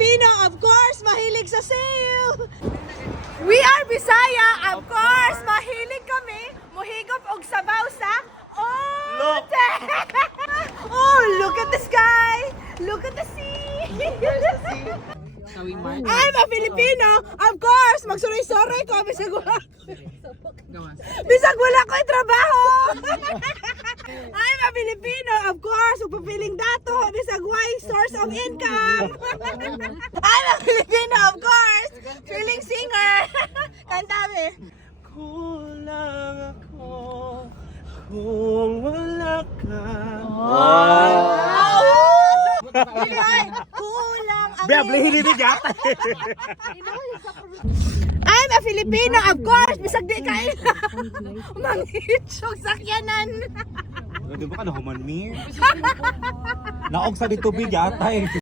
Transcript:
Filipino, of course, mahilig sa sail. We are Bisaya, of course, mahilig kami. Muhigop og sabaw sa ote. Oh, look at the sky. Look at the sea. I'm a Filipino, of course, magsuroy-suroy ko bisag wala ko'y trabaho. I'm a Filipino, of course, magpapiling dato bisag way source of income. I'm a Filipino, of course, feeling singer. Kantabi. Kulang ako kung wala ka. Kulang ang Hindi yata. I'm a Filipino, of course, bisag di kayo. Mangitsog sakyanan. Di ba ka na human me? Naog sa tubig yata eh.